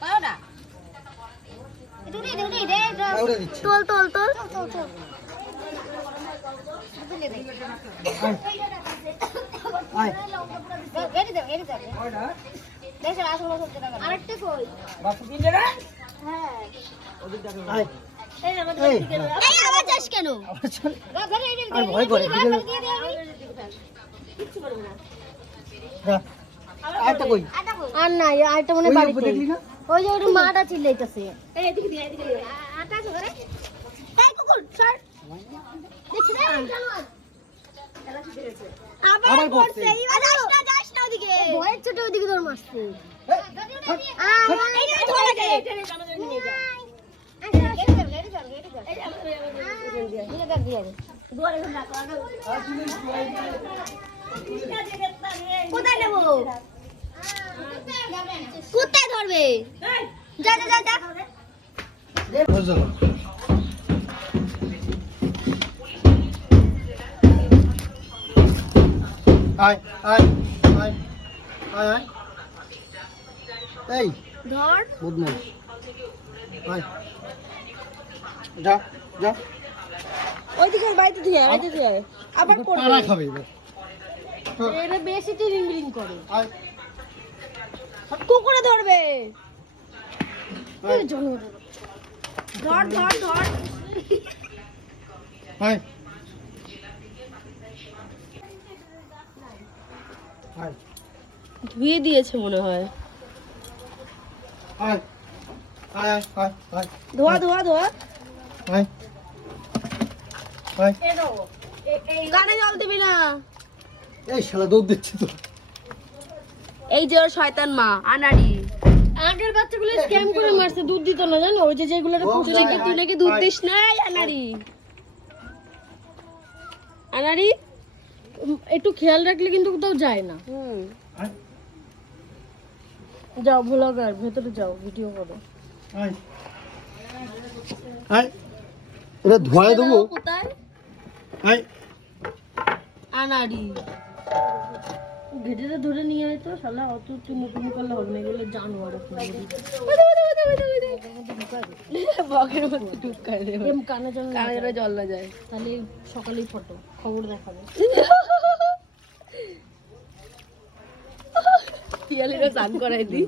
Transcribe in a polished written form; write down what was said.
পাওনা এটুকুনি দে তোল তোল তোল আয় এটি দে দেখো আসলে সব টাকা আরেকটা কই বাসু কিনলে না হ্যাঁ আয় এই আবার যাস কেন আবার চল আর ভয় করে কিচ্ছু বলবো না আরেকটা কই আর নাই আরেকটা মনে বাড়িতে দেখলি না ওই যে ওই মাটা চিল্লাইতেছে এই এদিকে দিয়ে এদিকে আটা আছে করে এই কুকুর সর দেখছিস না খেলা শুরু হয়েছে আবার পড়ছে যাস না ওদিকে ভয়ের ছোট ওদিকে তোর মারছে এই যে ধরে দে এটারে কানো জন্য নিয়ে যা কোথায় নেবো কোথায় ধরবে যা যা যা আয় আয় আয় আয় আয় এই ধর বদমাইশ আয় যা যা ওইদিকে বাইতে দিয়ে আবার পড়বে পাড়া খাবে এবার এটা বেশি টিরিং করে আয় কুকুরে ধরবে আয় ধর ধর ধর আয় আয় ধুয়ে দিয়েছে মনে হয় আয় আয় আয় আয় আয় ধোয়া ধোয়া ধোয়া আয় আয় কানে জল দিবি না এই শালা দৌড় দিচ্ছে তো এই যে ওর শয়তান মা আনাড়ি আগের বাচ্চাগুলো স্ক্যাম করে মারছে দুধ দিত না জানো ওই যে যেগুলোরে পুষে রেখে তুই নাকি দুধ দিস নাই আনাড়ি আনাড়ি একটু খেয়াল রাখলে কিন্তু কোথাও যায় না আয় যাও ব্লগার ভেতরে যাও ভিডিও করো আয় আয় এটা ধোয়ায় দেবো কোথায় আয় আনাড়ি ঘেটেটা ধরে নিয়ে আয় তো শালা অত চুমু টুমু করলে হবে না এগুলো জানোয়ার বকের মধ্যে ঢুকায় দেবে কানে যেন জল না যায় তাহলে সকালেই ফটো খবর দেখাবে পিয়ালিরা স্নান করাই দিই